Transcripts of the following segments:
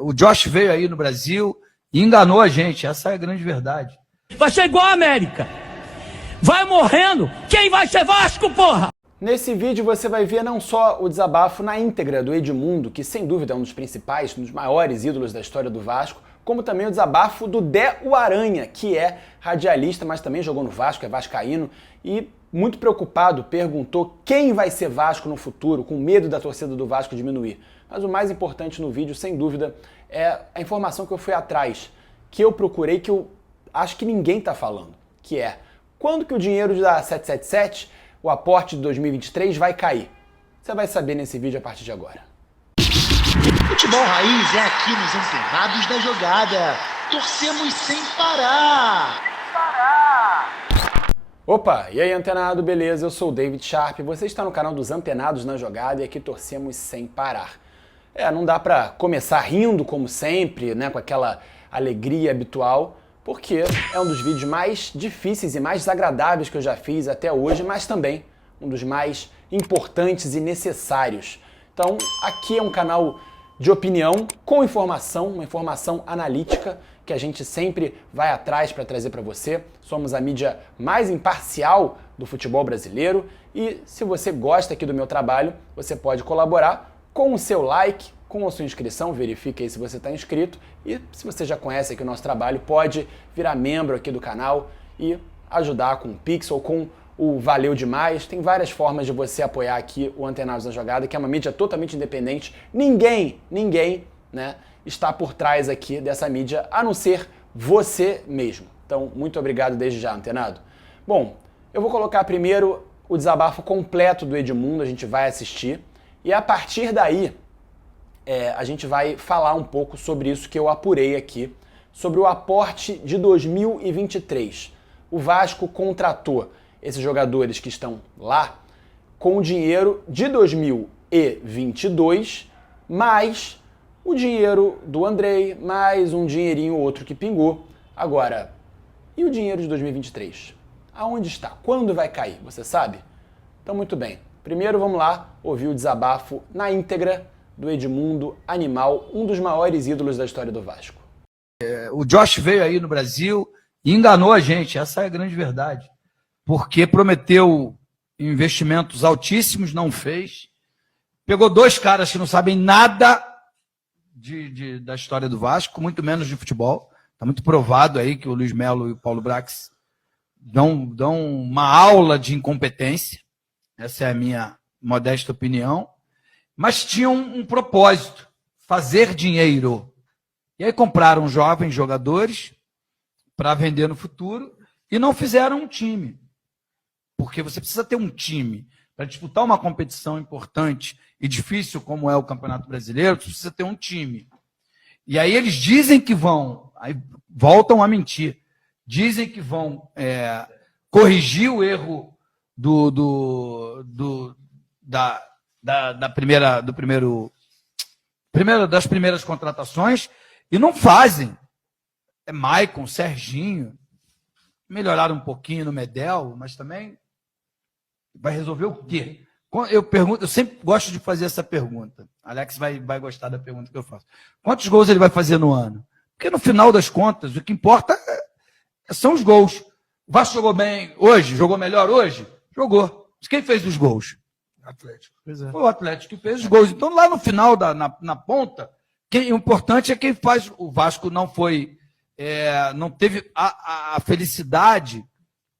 O Josh veio aí no Brasil e enganou a gente, essa é a grande verdade. Vai ser igual a América. Vai morrendo. Quem vai ser Vasco, porra? Nesse vídeo você vai ver não só o desabafo na íntegra do Edmundo, que sem dúvida é um dos principais, um dos maiores ídolos da história do Vasco, como também o desabafo do Dé o Aranha, que é radialista, mas também jogou no Vasco, é vascaíno, e muito preocupado perguntou quem vai ser Vasco no futuro, com medo da torcida do Vasco diminuir. Mas o mais importante no vídeo, sem dúvida, é a informação que eu fui atrás, que eu procurei, que eu acho que ninguém está falando, que é quando que o dinheiro da 777, o aporte de 2023, vai cair? Você vai saber nesse vídeo a partir de agora. Futebol Raiz é aqui nos Antenados da Jogada. Torcemos sem parar. Opa, e aí antenado, beleza? Eu sou o David Sharp, você está no canal dos Antenados na Jogada e aqui torcemos sem parar. Não dá pra começar rindo como sempre, né, com aquela alegria habitual, porque é um dos vídeos mais difíceis e mais desagradáveis que eu já fiz até hoje, mas também um dos mais importantes e necessários. Então, aqui é um canal de opinião com informação, uma informação analítica que a gente sempre vai atrás para trazer para você. Somos a mídia mais imparcial do futebol brasileiro e se você gosta aqui do meu trabalho, você pode colaborar com o seu like, com a sua inscrição, verifique aí se você está inscrito e se você já conhece aqui o nosso trabalho, pode virar membro aqui do canal e ajudar com o Pix ou com o Valeu Demais. Tem várias formas de você apoiar aqui o Antenados na Jogada, que é uma mídia totalmente independente. Ninguém, né, está por trás aqui dessa mídia, a não ser você mesmo. Então, muito obrigado desde já, antenado. Bom, eu vou colocar primeiro o desabafo completo do Edmundo, a gente vai assistir, e a partir daí a gente vai falar um pouco sobre isso que eu apurei aqui, sobre o aporte de 2023. O Vasco contratou esses jogadores que estão lá com o dinheiro de 2022, mais o dinheiro do Andrei, mais um dinheirinho ou outro que pingou. Agora, e o dinheiro de 2023? Aonde está? Quando vai cair? Você sabe? Então, muito bem. Primeiro, vamos lá ouvir o desabafo na íntegra do Edmundo Animal, um dos maiores ídolos da história do Vasco. O Josh veio aí no Brasil e enganou a gente, essa é a grande verdade. Porque prometeu investimentos altíssimos, não fez. Pegou dois caras que não sabem nada da história do Vasco, muito menos de futebol. Está muito provado aí que o Luiz Melo e o Paulo Brax dão uma aula de incompetência. Essa é a minha modesta opinião. Mas tinham um propósito, fazer dinheiro. E aí compraram jovens jogadores para vender no futuro e não fizeram um time. Porque você precisa ter um time para disputar uma competição importante e difícil como é o Campeonato Brasileiro, você precisa ter um time. E aí eles dizem que vão, aí voltam a mentir, dizem que vão corrigir o erro das primeiras contratações e não fazem. Maicon, Serginho, melhoraram um pouquinho no Medel, mas também vai resolver o quê? Eu sempre gosto de fazer essa pergunta. Alex vai gostar da pergunta que eu faço. Quantos gols ele vai fazer no ano? Porque no final das contas, o que importa são os gols. O Vasco jogou bem hoje? Jogou melhor hoje? Jogou. Mas quem fez os gols? Atlético. Pois é. Foi o Atlético que fez os gols. Então, lá no final, na ponta, o importante é quem faz. O Vasco não foi, não teve a felicidade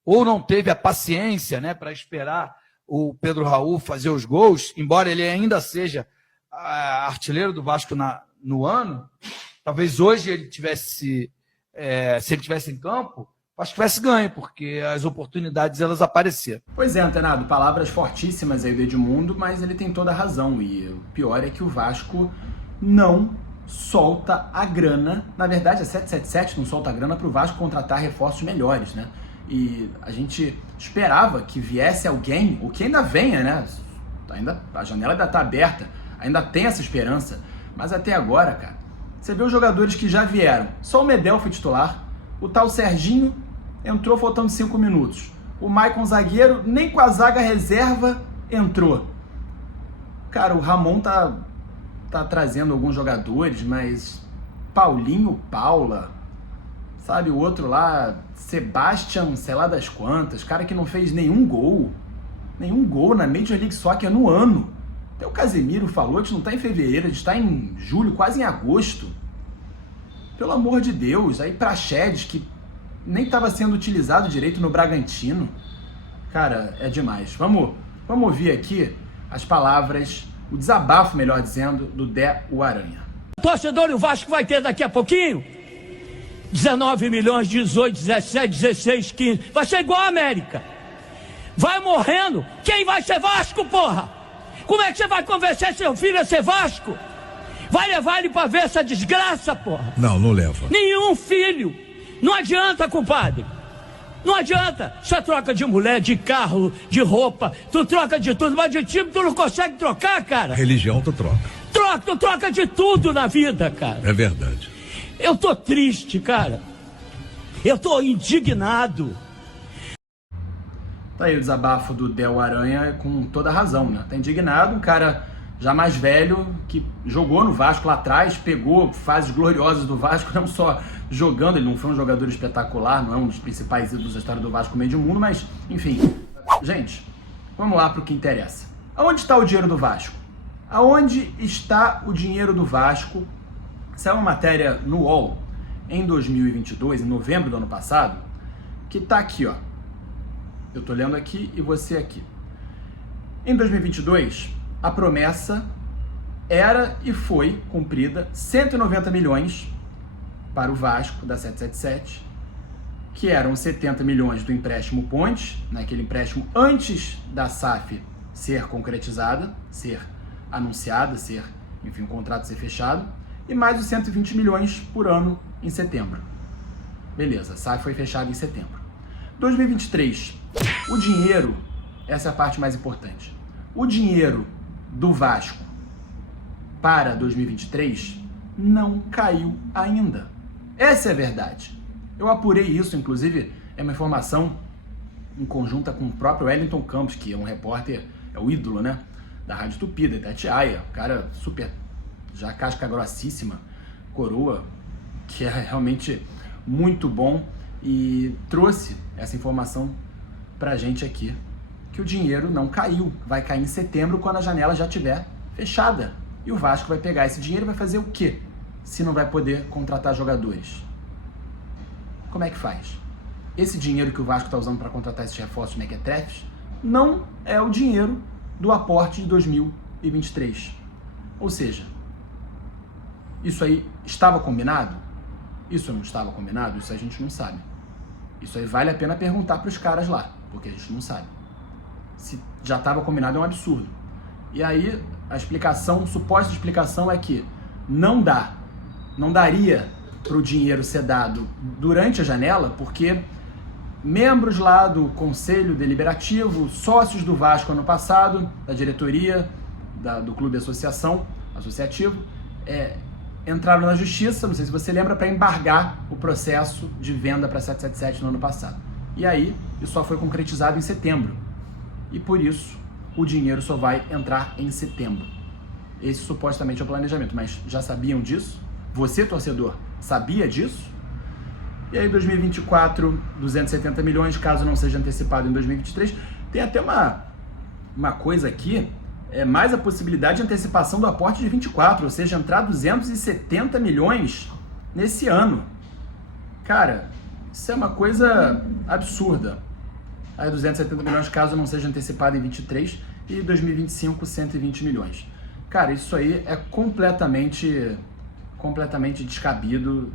ou não teve a paciência, né, para esperar o Pedro Raul fazer os gols, embora ele ainda seja artilheiro do Vasco no ano. Talvez hoje ele tivesse, se ele tivesse em campo, acho que tivesse ganho, porque as oportunidades elas apareceram. Pois é, antenado, palavras fortíssimas aí do Edmundo, mas ele tem toda a razão. E o pior é que o Vasco não solta a grana. Na verdade, a 777 não solta a grana para o Vasco contratar reforços melhores, né? E a gente esperava que viesse alguém, o que ainda venha, né? A janela ainda está aberta, ainda tem essa esperança. Mas até agora, cara, você vê os jogadores que já vieram. Só o Medel foi titular, o tal Serginho entrou faltando 5 minutos. O Maicon zagueiro, nem com a zaga reserva, entrou. Cara, o Ramon tá tá trazendo alguns jogadores, mas Paulinho Paula, sabe, o outro lá, Sebastian, sei lá das quantas, cara que não fez nenhum gol na Major League Soccer no ano. Até o Casemiro falou, a gente não tá em fevereiro, a gente tá em julho, quase em agosto. Pelo amor de Deus, aí Praxedes, que nem estava sendo utilizado direito no Bragantino. Cara, é demais. Vamos ouvir aqui as palavras, o desabafo, melhor dizendo, do Dé o Aranha. Torcedor, o Vasco vai ter daqui a pouquinho 19 milhões, 18, 17, 16, 15. Vai ser igual a América. Vai morrendo. Quem vai ser Vasco, porra? Como é que você vai convencer seu filho a ser Vasco? Vai levar ele pra ver essa desgraça, porra? Não leva. Nenhum filho. Não adianta, compadre. Não adianta. Só troca de mulher, de carro, de roupa. Tu troca de tudo, mas de time tu não consegue trocar, cara. Religião tu troca. Tu troca de tudo na vida, cara. É verdade. Eu tô triste, cara. Eu tô indignado. Tá aí o desabafo do Dé o Aranha com toda razão, né? Tá indignado, um cara já mais velho, que jogou no Vasco lá atrás, pegou fases gloriosas do Vasco, não só jogando, ele não foi um jogador espetacular, não é um dos principais ídolos da história do Vasco no meio do mundo, mas, enfim. Gente, vamos lá pro que interessa. Aonde está o dinheiro do Vasco? Aonde está o dinheiro do Vasco? Saiu uma matéria no UOL em 2022, em novembro do ano passado, que tá aqui, ó. Eu tô lendo aqui e você aqui. Em 2022, a promessa era e foi cumprida 190 milhões para o Vasco da 777, que eram 70 milhões do empréstimo Ponte, naquele empréstimo antes da SAF ser concretizada, ser anunciada, enfim, o contrato ser fechado, e mais os 120 milhões por ano em setembro. Beleza, a SAF foi fechada em setembro. 2023, o dinheiro, essa é a parte mais importante, o dinheiro do Vasco para 2023 não caiu ainda. Essa é a verdade. Eu apurei isso, inclusive é uma informação em conjunta com o próprio Wellington Campos, que é um repórter, é o ídolo, né, da Rádio Tupi, da Itatiaia, um cara super, já casca grossíssima, coroa, que é realmente muito bom, e trouxe essa informação pra gente aqui, que o dinheiro não caiu, vai cair em setembro quando a janela já estiver fechada. E o Vasco vai pegar esse dinheiro e vai fazer o quê? Se não vai poder contratar jogadores. Como é que faz? Esse dinheiro que o Vasco está usando para contratar esses reforços mequetrefes não é o dinheiro do aporte de 2023. Ou seja, isso aí estava combinado? Isso não estava combinado? Isso a gente não sabe. Isso aí vale a pena perguntar para os caras lá, porque a gente não sabe. Se já estava combinado é um absurdo. E aí a explicação, suposta explicação é que não daria para o dinheiro ser dado durante a janela, porque membros lá do Conselho Deliberativo, sócios do Vasco ano passado, da diretoria do Clube Associativo, entraram na justiça, não sei se você lembra, para embargar o processo de venda para 777 no ano passado. E aí, isso só foi concretizado em setembro. E por isso, o dinheiro só vai entrar em setembro. Esse supostamente é o planejamento, mas já sabiam disso? Você, torcedor, sabia disso? E aí, 2024, 270 milhões, caso não seja antecipado em 2023. Tem até uma coisa aqui, mais a possibilidade de antecipação do aporte de 24, ou seja, entrar 270 milhões nesse ano. Cara, isso é uma coisa absurda. Aí 270 milhões caso não seja antecipado em 23 e 2025 120 milhões. Cara, isso aí é completamente descabido.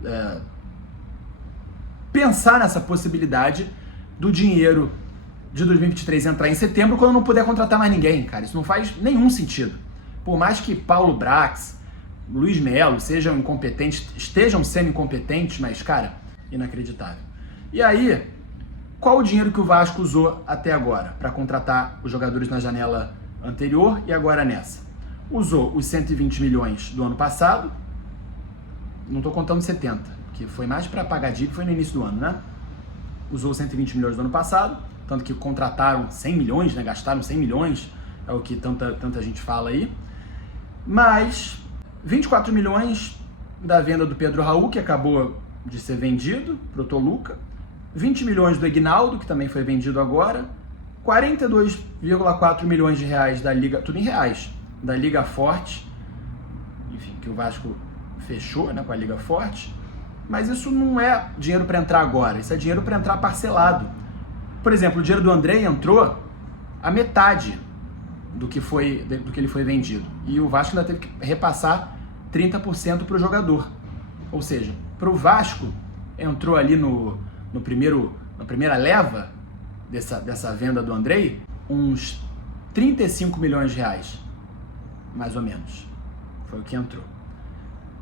Pensar nessa possibilidade do dinheiro de 2023 entrar em setembro quando não puder contratar mais ninguém, cara. Isso não faz nenhum sentido. Por mais que Paulo Brax, Luiz Melo sejam incompetentes, estejam sendo incompetentes, mas, cara, inacreditável. E aí, qual o dinheiro que o Vasco usou até agora para contratar os jogadores na janela anterior e agora nessa? Usou os 120 milhões do ano passado, não estou contando 70, que foi mais para pagar dívida, foi no início do ano, né? Usou 120 milhões do ano passado, tanto que contrataram 100 milhões, né? Gastaram 100 milhões, é o que tanta gente fala aí. Mas 24 milhões da venda do Pedro Raul, que acabou de ser vendido para o Toluca. 20 milhões do Aguinaldo, que também foi vendido agora. 42,4 milhões de reais da Liga, tudo em reais, da Liga Forte, enfim, que o Vasco fechou, né, com a Liga Forte. Mas isso não é dinheiro para entrar agora, isso é dinheiro para entrar parcelado. Por exemplo, o dinheiro do Andrei entrou a metade do que ele foi vendido. E o Vasco ainda teve que repassar 30% para o jogador. Ou seja, para o Vasco, entrou ali na primeira leva dessa venda do Andrei, uns 35 milhões de reais, mais ou menos. Foi o que entrou.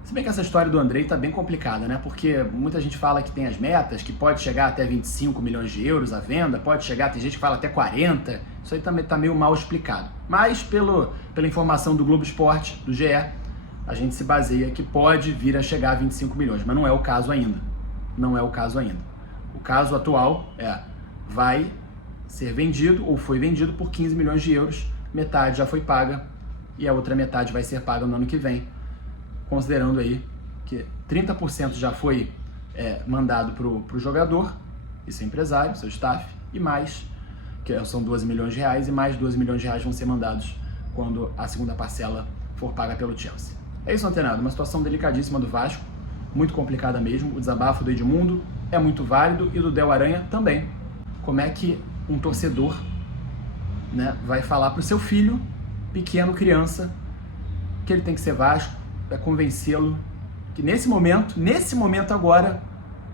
Se bem que essa história do Andrei tá bem complicada, né? Porque muita gente fala que tem as metas, que pode chegar até 25 milhões de euros a venda, pode chegar, tem gente que fala até 40, isso aí também tá meio mal explicado. Mas pela informação do Globo Esporte, do GE, a gente se baseia que pode vir a chegar a 25 milhões, mas não é o caso ainda. Não é o caso ainda. O caso atual vai ser vendido, ou foi vendido por 15 milhões de euros, metade já foi paga e a outra metade vai ser paga no ano que vem, considerando aí que 30% já foi mandado para o jogador e seu empresário, seu staff, e mais, que são 12 milhões de reais, e mais 12 milhões de reais vão ser mandados quando a segunda parcela for paga pelo Chelsea. É isso, Antenado, uma situação delicadíssima do Vasco, muito complicada mesmo. O desabafo do Edmundo é muito válido e do Del Aranha também. Como é que um torcedor, né, vai falar para o seu filho, pequeno, criança, que ele tem que ser Vasco, para convencê-lo que nesse momento agora,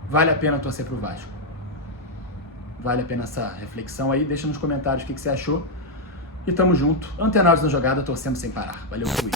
vale a pena torcer para o Vasco. Vale a pena essa reflexão aí, deixa nos comentários o que você achou. E tamo junto, antenados na jogada, torcendo sem parar. Valeu, fui.